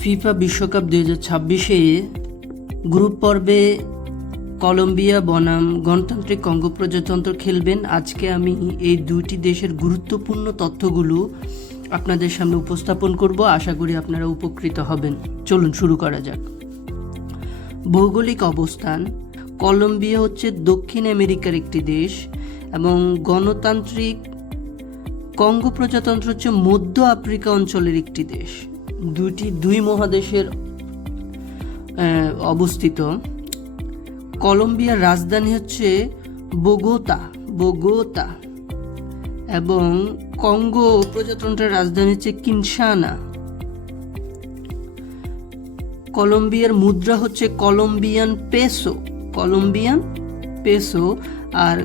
FIFA বিশ্বকাপ 2026-এ group পর্বে Colombia বনাম গণতান্ত্রিক কঙ্গো প্রজাতন্ত্র খেলবেন। আজকে আমি এই দুইটি দেশের গুরুত্বপূর্ণ তথ্যগুলো আপনাদের সামনে উপস্থাপন করব। আশা করি আপনারা উপকৃত হবেন। চলুন শুরু করা যাক। ভৌগোলিক অবস্থান: কলম্বিয়া হচ্ছে দক্ষিণ আমেরিকার একটি দেশ এবং গণতান্ত্রিক কঙ্গো প্রজাতন্ত্র হচ্ছে মধ্য আফ্রিকা অঞ্চলের একটি দেশ। দুই মহাদেশের অবস্থিত। কলম্বিয়ার রাজধানী হচ্ছে বোগোতা এবং কঙ্গো প্রজাতন্ত্রের রাজধানী হচ্ছে কিনশাসা। কলম্বিয়ার মুদ্রা হচ্ছে কলম্বিয়ান পেসো আর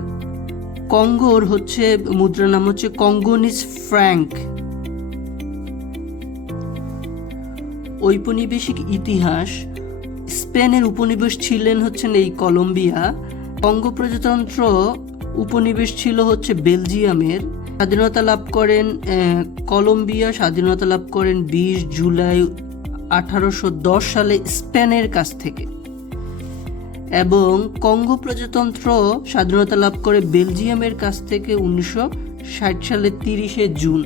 কঙ্গোর হচ্ছে মুদ্রা নাম হচ্ছে কঙ্গোনিজ ফ্র্যাঙ্ক। ঔপনিবেশিক ইতিহাস: স্পেনের উপনিবেশ ছিলেন হচ্ছেন এই কলম্বিয়া। কঙ্গো প্রজাতন্ত্র উপনিবেশ ছিল হচ্ছে বেলজিয়ামের। কলম্বিয়া স্বাধীনতা লাভ করেন 20 জুলাই 1810 সালে স্পেনের কাছ থেকে এবং কঙ্গো প্রজাতন্ত্র স্বাধীনতা লাভ করে বেলজিয়ামের কাছ থেকে 1960 সালে 30 জুন।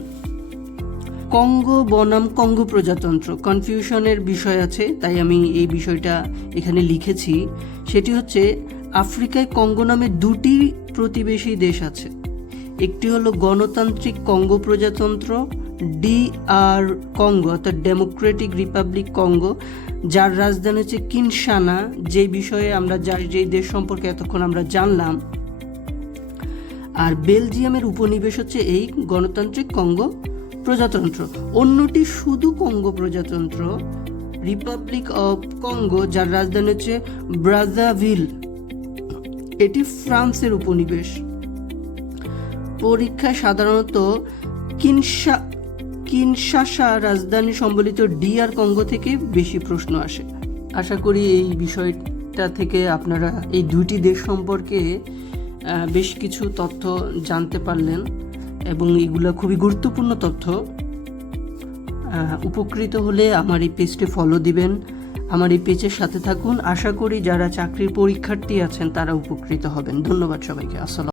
কঙ্গো বনাম কঙ্গো প্রজাতন্ত্র কনফিউশনের বিষয় আছে, তাই আমি এই বিষয়টা এখানে লিখেছি। সেটি হচ্ছে আফ্রিকায় কঙ্গো নামে দুটি প্রতিবেশী দেশ আছে। একটি হলো গণতান্ত্রিক কঙ্গো প্রজাতন্ত্র DR কঙ্গো অর্থাৎ ডেমোক্রেটিক রিপাবলিক কঙ্গো, যার রাজধানী হচ্ছে কিনশাসা, যে বিষয়ে আমরা যেই দেশ সম্পর্কে এতক্ষণ আমরা জানলাম। আর বেলজিয়ামের উপনিবেশ হচ্ছে এই গণতান্ত্রিক কঙ্গো প্রজাতন্ত্র। অন্যটি শুধু কঙ্গো প্রজাতন্ত্র রিপাবলিক অফ কঙ্গো, যার রাজধানী হচ্ছে ব্রাজাভিল, এটি ফ্রান্সের উপনিবেশ। পরীক্ষায় সাধারণত কিনশাসা রাজধানী সম্বলিত DR কঙ্গো থেকে বেশি প্রশ্ন আসে। আশা করি এই বিষয়টা থেকে আপনারা এই দুইটি দেশ সম্পর্কে বেশ কিছু তথ্য জানতে পারলেন এবং এগুলো খুবই গুরুত্বপূর্ণ তথ্য। উপকৃত হলে আমার এই পেজটি ফলো দিবেন, আমার এই পেজের সাথে থাকুন। আশা করি যারা চাকরির পরীক্ষার্থী আছেন তারা উপকৃত হবেন। ধন্যবাদ সবাইকে। আসসালাম।